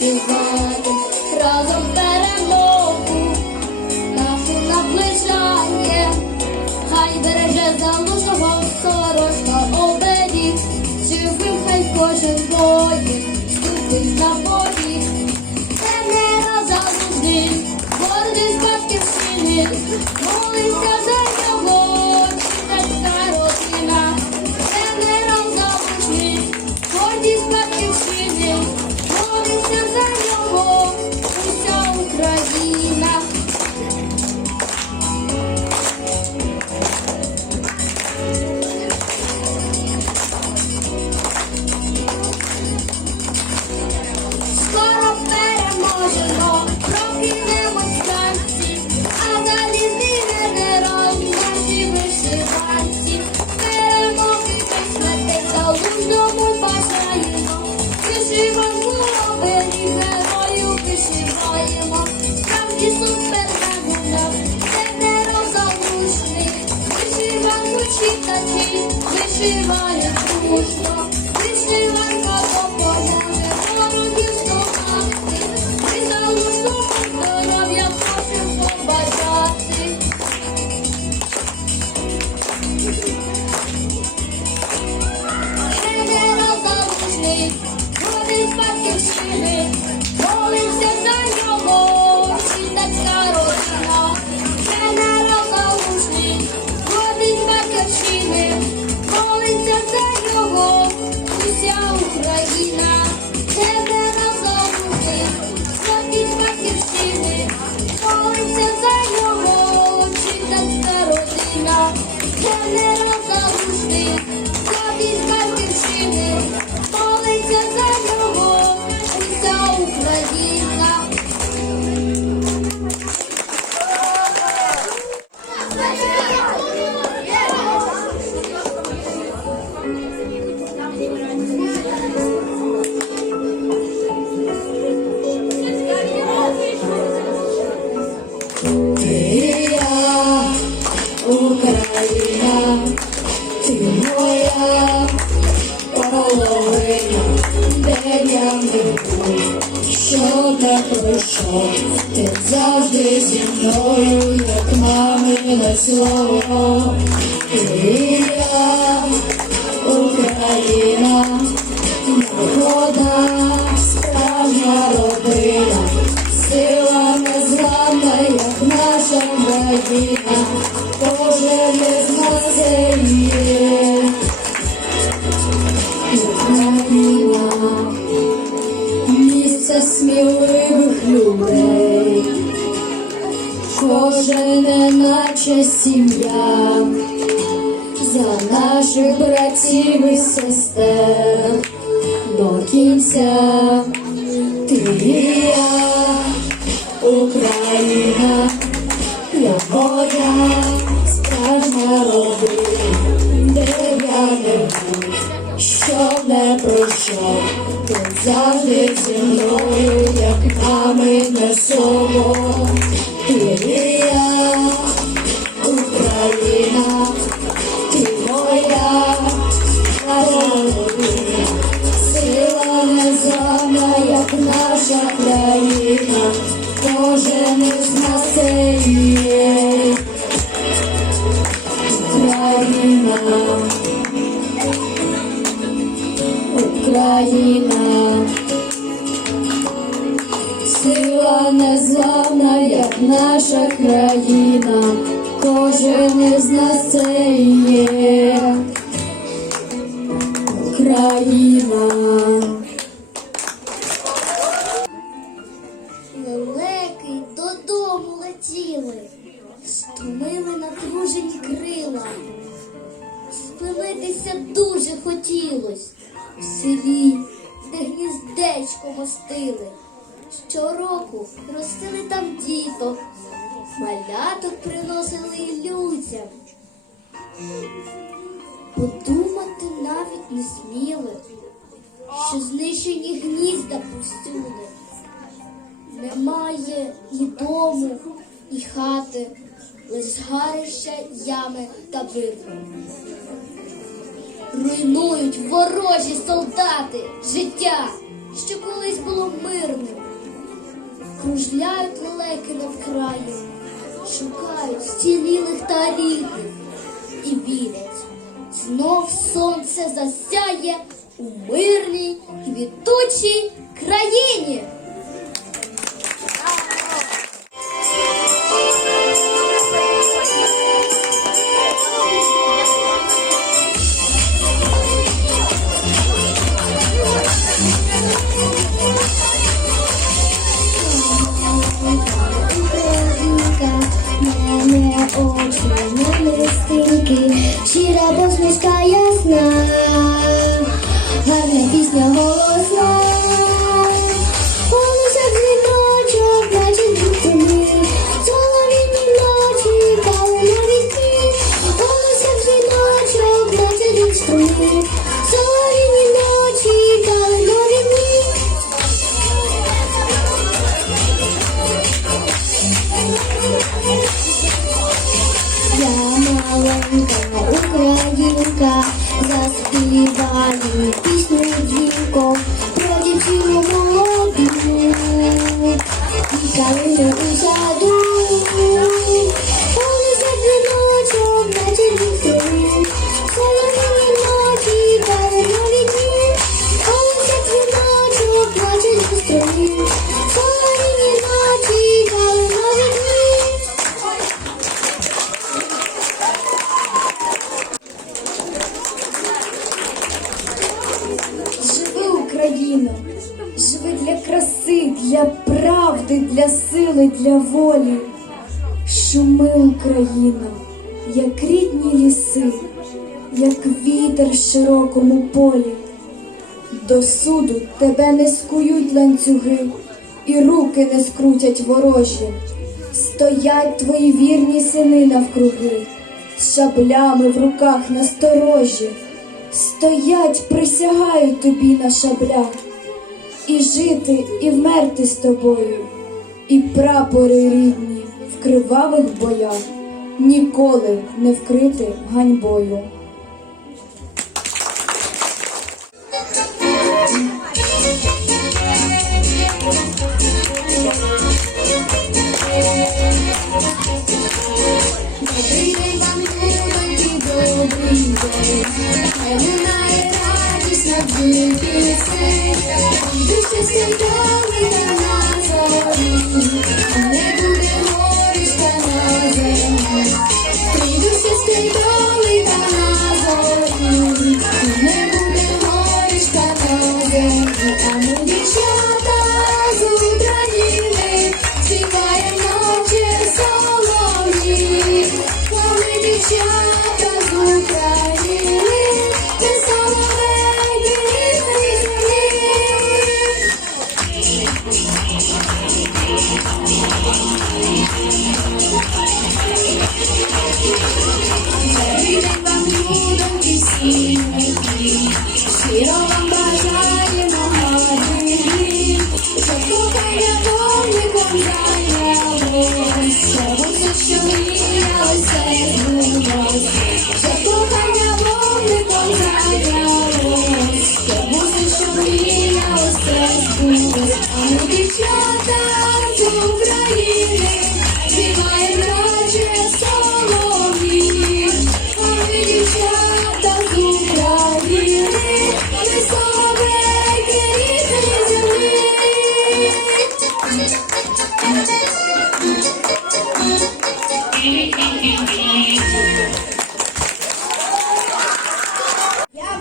you know. вишиває дружба, вишиває. Latina. Твоє слово, віра, Україна, народа, справжня родина, сила незламна, як наша країна. наша сім'я, за наших братів і сестер. Україна, сила незламна, як наша країна, кожен із нас це є. Україна. Гніздечко. Щороку ростили там діток, маляток приносили людям. Подумати навіть не сміли, що знищені гнізда пустюли. Немає ні дому, ні хати, лиш згарища, ями та битви. Руйнують ворожі солдати життя, що колись було мирним. Кружляють лелеки навкраю, шукають стілілих та рідних і вірять, знов сонце засяє у мирній квітучій країні. Щира посмішка ясна, гарна пісня і калину у саду. Сили, для волі. Шуми Україно, як рідні ліси, як вітер в широкому полі. До суду тебе не скують ланцюги, і руки не скрутять ворожі. Стоять твої вірні сини навкруги, з шаблями в руках насторожі. Стоять, присягають тобі на шаблях, і жити, і вмерти з тобою, і прапори рідні в кривавих боях ніколи не вкрити ганьбою. Добрий день вам, добрий день. Хай лунає радісна дзвін пісень. Іди щастя на you. Yeah. Я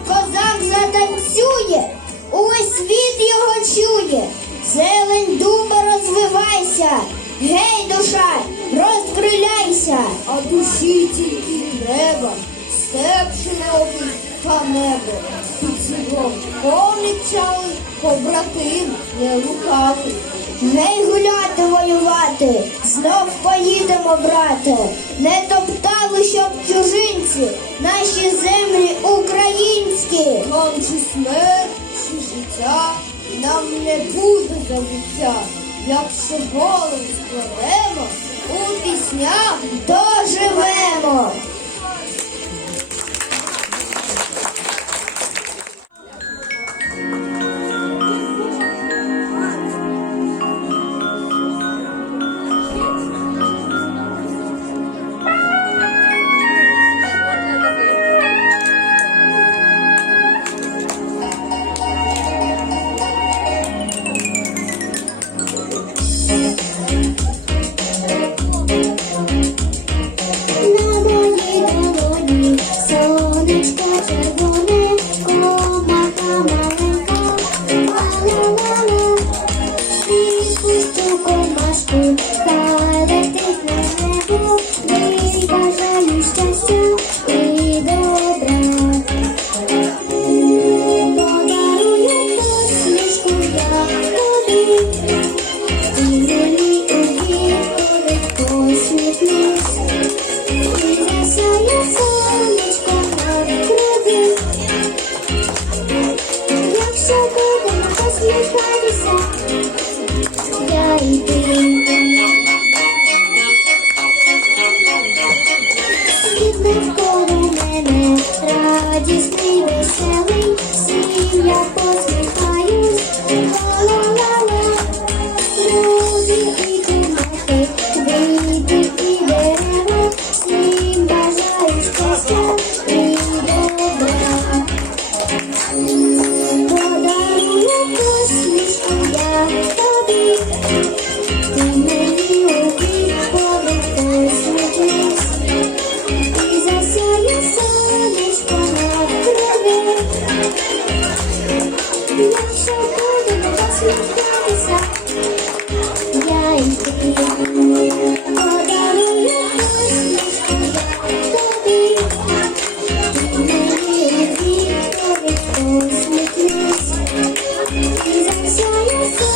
козак затанцює, увесь світ його чує, зелень дуба розвивайся, гей, душа, розкриляйся, а душі тільки треба, степ широкий та небо. Під побратим не лукати. Гей гуляти воювати знов поїдемо, брате. Не топтали, щоб чужинці, наші землі українські. Нам чи смерть, чи життя, нам не буде забуття. Якщо голос складемо, у піснях Доживемо! Посміхнись. І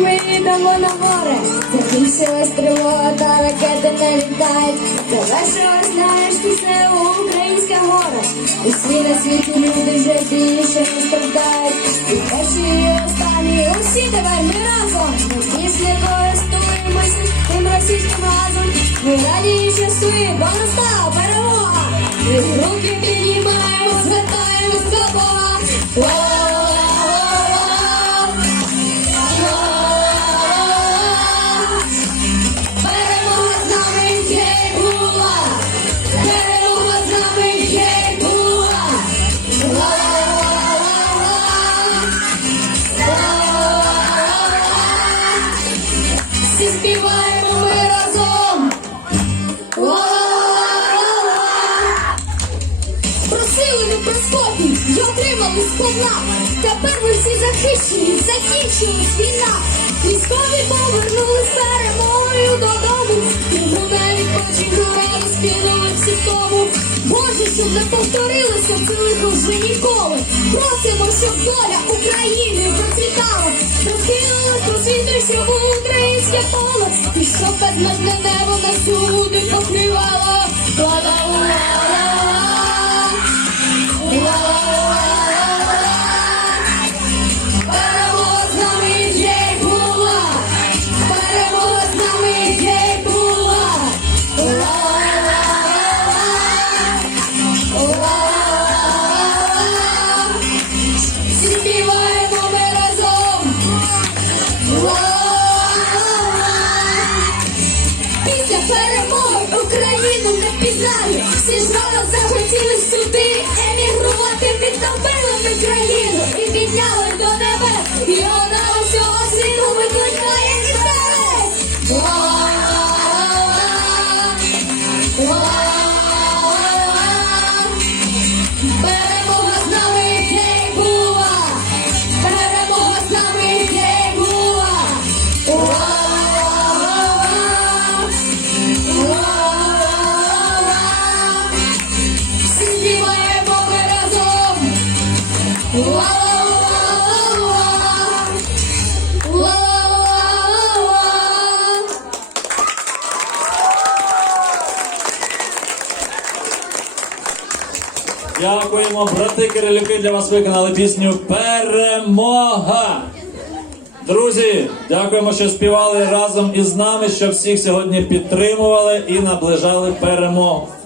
ми йдемо на море. Закінчилась тривога та ракети не літають. Завершилась нарешті все українське горе. Усі на світі люди вже більше не страдають. І перші і останні, усі тепер ми разом. Ми після користуємося тим російським газом. Ми раді і щасливі, бо настала перемога. Руки піднімаємо, звертаємось до Бога. Тепер ми всі захищені, закінчилась війна. Військові повернулись перемогою додому. І ми на відпочинку раді скинули всі тому. Боже, щоб не повторилося це лихо вже ніколи. Просимо, щоб доля України процвітала. Розкинулось просвіти, щоб українське поле. І щоб безмежне небо на всюди емігрувати, підтопили ми країну і підняли до небес. Брати Кирилюки, для вас виконали пісню Перемога. Друзі, дякуємо, що співали разом із нами, що всіх сьогодні підтримували і наближали перемогу.